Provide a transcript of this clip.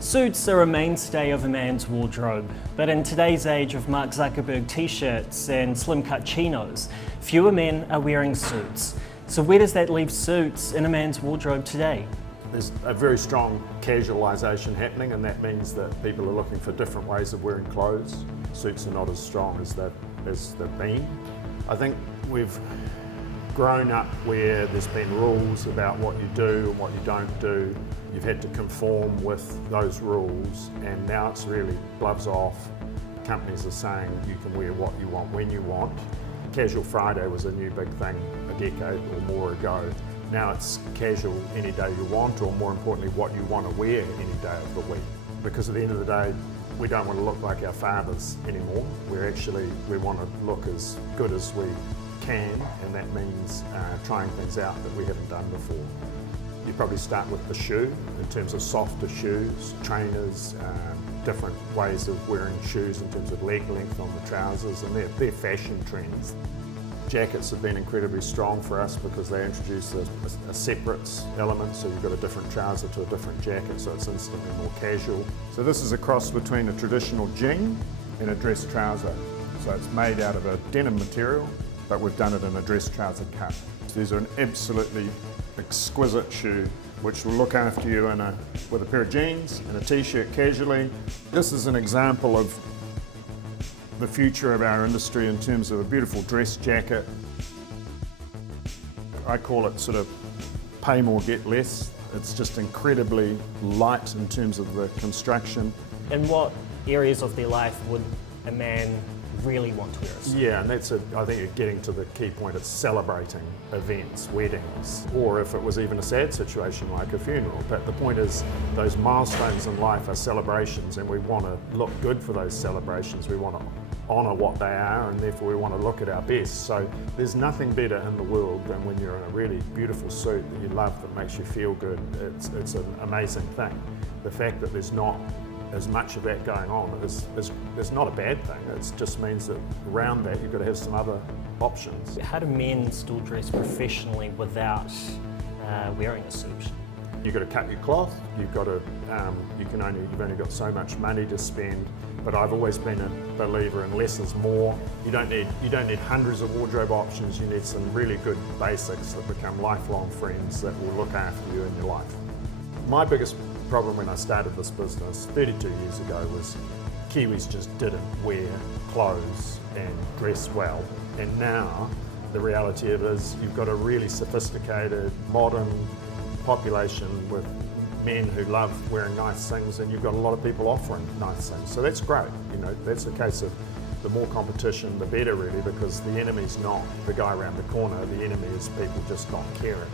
Suits are a mainstay of a man's wardrobe, but in today's age of Mark Zuckerberg t-shirts and slim-cut chinos, fewer men are wearing suits. So where does that leave suits in a man's wardrobe today? There's a very strong casualisation happening, and that means that people are looking for different ways of wearing clothes. Suits are not as strong as they've been. I think we've grown up where there's been rules about what you do and what you don't do. You've had to conform with those rules, and now it's really gloves off. Companies are saying you can wear what you want when you want. Casual Friday was a new big thing a decade or more ago. Now it's casual any day you want, or more importantly, what you want to wear any day of the week. Because at the end of the day, we don't want to look like our fathers anymore. We want to look as good as we can, and that means trying things out that we haven't done before. You probably start with the shoe, in terms of softer shoes, trainers, different ways of wearing shoes in terms of leg length on the trousers, and they're fashion trends. Jackets have been incredibly strong for us because they introduce a separates element, so you've got a different trouser to a different jacket, so it's instantly more casual. So this is a cross between a traditional jean and a dress trouser. So it's made out of a denim material, but we've done it in a dress trouser cut. These are an absolutely exquisite shoe which will look after you with a pair of jeans and a t-shirt casually. This is an example of the future of our industry in terms of a beautiful dress jacket. I call it sort of pay more, get less. It's just incredibly light in terms of the construction. In what areas of their life would a man really want to wear a suit? Yeah, and I think you're getting to the key point. It's celebrating events, weddings, or if it was even a sad situation like a funeral. But the point is, those milestones in life are celebrations, and we want to look good for those celebrations. We want to honour what they are, and therefore we want to look at our best. So there's nothing better in the world than when you're in a really beautiful suit that you love, that makes you feel good. It's an amazing thing. The fact that there's not as much of that going on is not a bad thing. It just means that around that you've got to have some other options. How do men still dress professionally without wearing a suit? You've got to cut your cloth. You've only got so much money to spend. But I've always been a believer in less is more. You don't need hundreds of wardrobe options. You need some really good basics that become lifelong friends that will look after you in your life. My biggest problem when I started this business 32 years ago was Kiwis just didn't wear clothes and dress well. And now the reality of it is you've got a really sophisticated, modern population with men who love wearing nice things, and you've got a lot of people offering nice things. So that's great. That's a case of the more competition, the better really, because the enemy's not the guy around the corner. The enemy is people just not caring.